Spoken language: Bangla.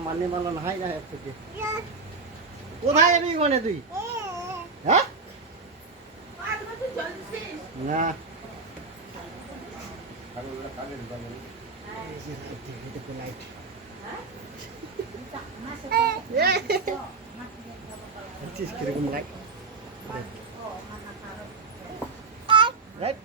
মানে বলো না, হাই না থেকে কোথায় যাবি কোনে তুই? হ্যাঁ না কিরকম লাইট রাইট